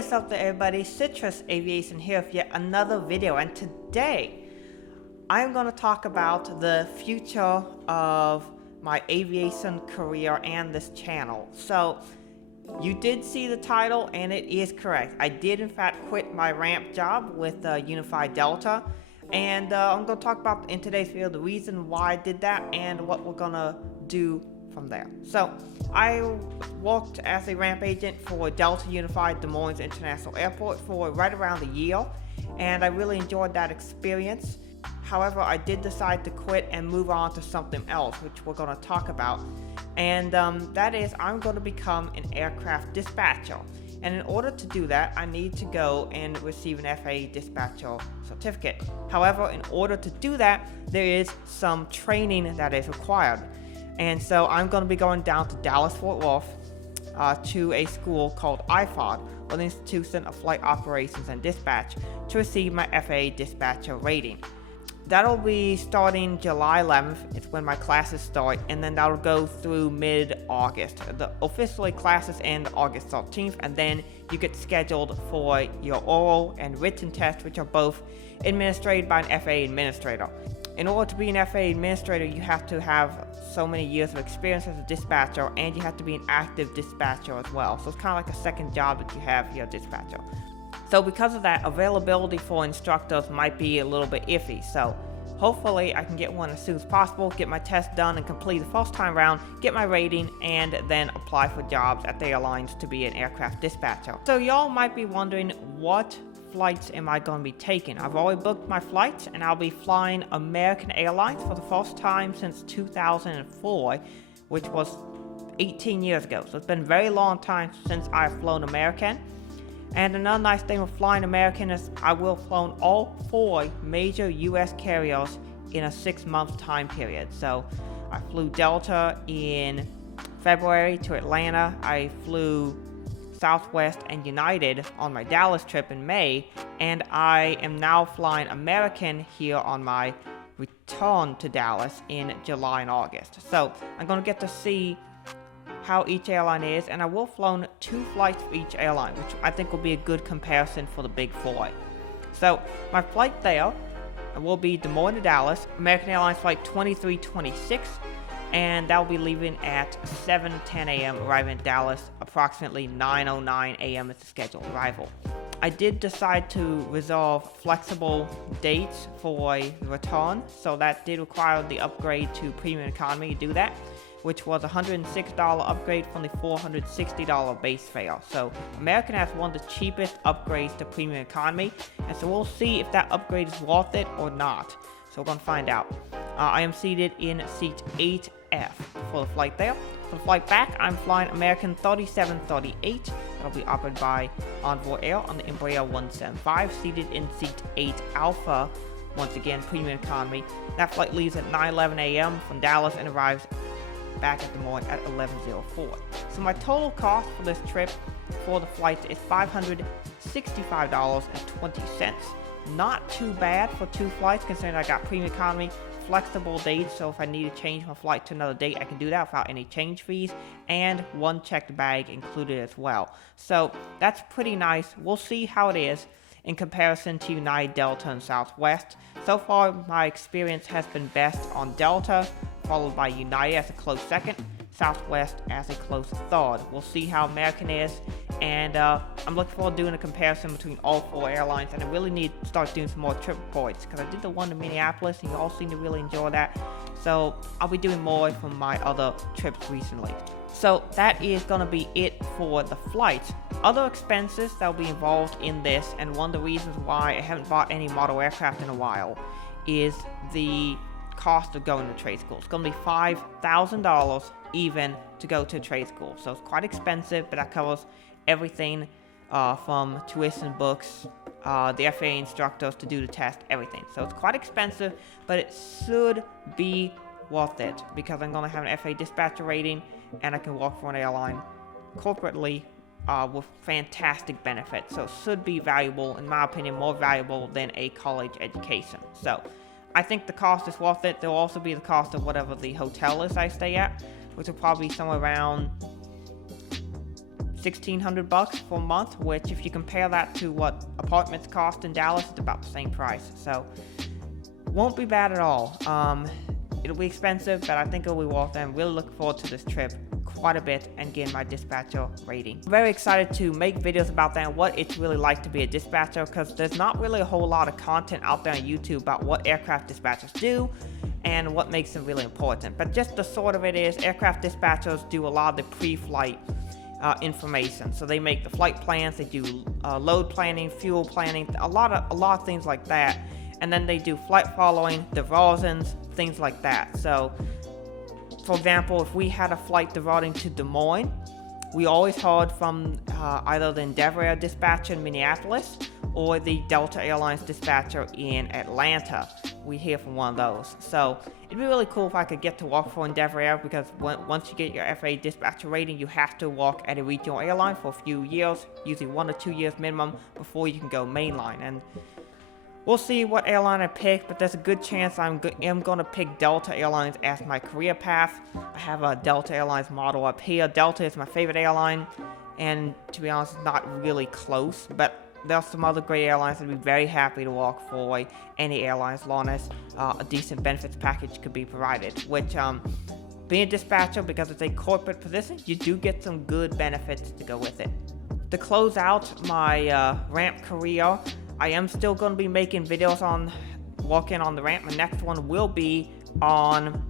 is up there, everybody? Citrus Aviation here with yet another video, and today I'm going to talk about the future of my aviation career and this channel. So you did see the title, and it is correct. I did in fact quit my ramp job with Unified Delta, and I'm going to talk about in today's video the reason why I did that and what we're going to do from there. So I worked as a ramp agent for Delta Unified Des Moines International Airport for right around a year, and I really enjoyed that experience. However, I did decide to quit and move on to something else, which we're going to talk about, and that is I'm going to become an aircraft dispatcher. And in order to do that, I need to go and receive an FAA dispatcher certificate. However, in order to do that, there is some training that is required. And so I'm going to be going down to Dallas-Fort Worth to a school called IFOD, or the Institution of Flight Operations and Dispatch, to receive my FAA dispatcher rating. That'll be starting July 11th, it's when my classes start, and then that'll go through mid-August. The officially classes end August 13th, and then you get scheduled for your oral and written tests, which are both administered by an FAA administrator. In order to be an FAA administrator, you have to have so many years of experience as a dispatcher, and you have to be an active dispatcher as well. So it's kind of like a second job that you have here, dispatcher. So because of that, availability for instructors might be a little bit iffy. So hopefully I can get one as soon as possible, get my test done and complete the first time round, get my rating, and then apply for jobs at the airlines to be an aircraft dispatcher. So y'all might be wondering, what flights am I going to be taking? I've already booked my flights, and I'll be flying American Airlines for the first time since 2004, which was 18 years ago. So it's been a very long time since I've flown American. And another nice thing with flying American is I will have flown all 4 major US carriers in a 6-month time period. So I flew Delta in February to Atlanta. I flew Southwest and United on my Dallas trip in May, and I am now flying American here on my return to Dallas in July and August. So I'm going to get to see how each airline is, and I will have flown 2 flights for each airline, which I think will be a good comparison for the Big 4. So my flight there will be Des Moines to Dallas, American Airlines flight 2326, and that will be leaving at 7:10 a.m., arriving in Dallas approximately 9:09 a.m. is the scheduled arrival. I did decide to reserve flexible dates for the return, so that did require the upgrade to Premium Economy to do that, which was a $106 upgrade from the $460 base fare. So American has one of the cheapest upgrades to Premium Economy, and so we'll see if that upgrade is worth it or not. So we're going to find out. I am seated in seat 8F for the flight there. For the flight back, I'm flying American 3738. That'll be operated by Envoy Air on the Embraer 175, seated in seat 8 Alpha. Once again, Premium Economy. That flight leaves at 9:11 a.m. from Dallas and arrives back at Des Moines at 11:04. So my total cost for this trip for the flights is $565.20. Not too bad for 2 flights, considering I got Premium Economy, flexible dates, so if I need to change my flight to another date, I can do that without any change fees, and 1 checked bag included as well. So that's pretty nice. We'll see how it is in comparison to United, Delta, and Southwest. So far, my experience has been best on Delta, followed by United as a close second, Southwest as a close third. We'll see how American is, and I'm looking forward to doing a comparison between all 4 airlines, and I really need to start doing some more trip reports, because I did the one to Minneapolis, and you all seem to really enjoy that. So I'll be doing more from my other trips recently. So that is going to be it for the flights. Other expenses that will be involved in this, and one of the reasons why I haven't bought any model aircraft in a while, is the cost of going to trade school. It's going to be $5,000 even to go to trade school. So it's quite expensive, but that covers everything from tuition, books, the FAA instructors to do the test, everything. So it's quite expensive, but it should be worth it, because I'm going to have an FAA dispatcher rating, and I can work for an airline corporately with fantastic benefits. So it should be valuable, in my opinion, more valuable than a college education. So I think the cost is worth it. There will also be the cost of whatever the hotel is I stay at, which will probably be somewhere around $1,600 for a month, which if you compare that to what apartments cost in Dallas, it's about the same price. So won't be bad at all. It'll be expensive, but I think it'll be worth it. I'm really looking forward to this trip quite a bit and getting my dispatcher rating. I'm very excited to make videos about that and what it's really like to be a dispatcher, because there's not really a whole lot of content out there on YouTube about what aircraft dispatchers do and what makes them really important. But just the sort of it is, aircraft dispatchers do a lot of the pre-flight information. So they make the flight plans, they do load planning, fuel planning, a lot of things like that. And then they do flight following, diversions, things like that. So, for example, if we had a flight diverting to Des Moines, we always heard from either the Endeavor Air dispatcher in Minneapolis or the Delta Airlines dispatcher in Atlanta. We hear from one of those. So it'd be really cool if I could get to work for Endeavor Air, because once you get your FAA dispatcher rating, you have to work at a regional airline for a few years, usually 1 or 2 years minimum, before you can go mainline. And we'll see what airline I pick, but there's a good chance I'm going to pick Delta Airlines as my career path. I have a Delta Airlines model up here. Delta is my favorite airline, and to be honest, it's not really close, but there's some other great airlines I'd be very happy to work for. Any airlines, as long as a decent benefits package could be provided, which being a dispatcher, because it's a corporate position, you do get some good benefits to go with it. To close out my ramp career, I am still going to be making videos on working on the ramp. My next one will be on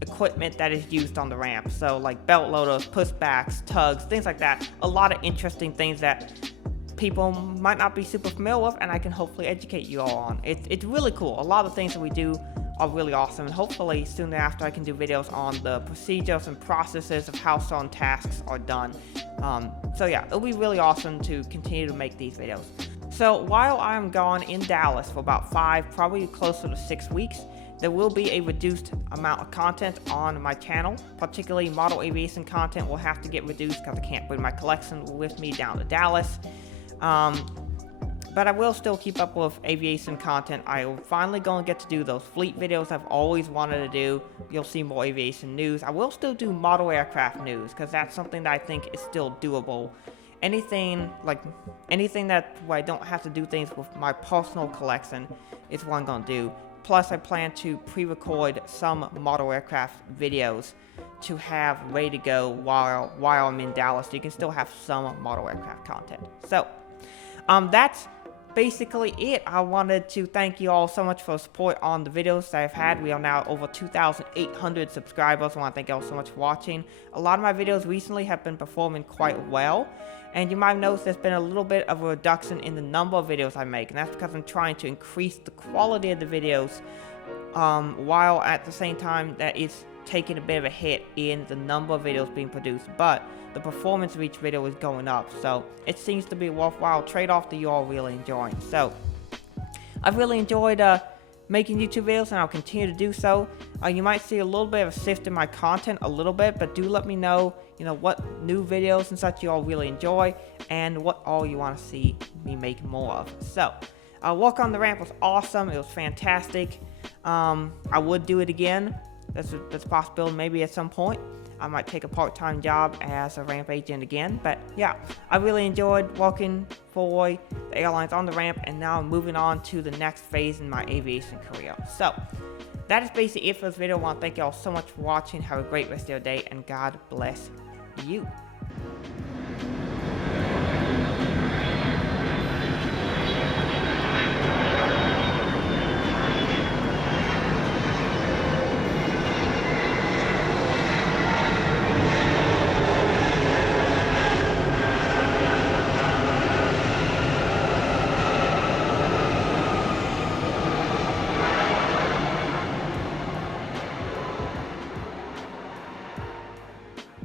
equipment that is used on the ramp. So like belt loaders, pushbacks, tugs, things like that. A lot of interesting things that people might not be super familiar with, and I can hopefully educate you all on. It's really cool. A lot of things that we do are really awesome, and hopefully soon thereafter I can do videos on the procedures and processes of how certain tasks are done. So yeah, it'll be really awesome to continue to make these videos. So while I'm gone in Dallas for about 5, probably closer to 6 weeks, there will be a reduced amount of content on my channel. Particularly model aviation content will have to get reduced because I can't bring my collection with me down to Dallas. But I will still keep up with aviation content. I'm finally going to get to do those fleet videos I've always wanted to do. You'll see more aviation news. I will still do model aircraft news, because that's something that I think is still doable. Anything that where I don't have to do things with my personal collection is what I'm going to do. Plus, I plan to pre-record some model aircraft videos to have ready to go while I'm in Dallas, so you can still have some model aircraft content. So, that's basically it. I wanted to thank you all so much for the support on the videos that I've had. We are now over 2,800 subscribers. I want to thank you all so much for watching. A lot of my videos recently have been performing quite well, and you might have noticed there's been a little bit of a reduction in the number of videos I make, and that's because I'm trying to increase the quality of the videos while at the same time that it's taking a bit of a hit in the number of videos being produced, but the performance of each video is going up, so it seems to be a worthwhile trade-off that you're all really enjoying. So I've really enjoyed making YouTube videos, and I'll continue to do so. You might see a little bit of a shift in my content a little bit, but do let me know, what new videos and such you all really enjoy, and what all you want to see me make more of. So work on the ramp was awesome. It was fantastic. I would do it again. That's a possibility maybe at some point. I might take a part-time job as a ramp agent again. But yeah, I really enjoyed working for the airlines on the ramp, and now I'm moving on to the next phase in my aviation career. So that is basically it for this video. I want to thank you all so much for watching. Have a great rest of your day, and God bless you.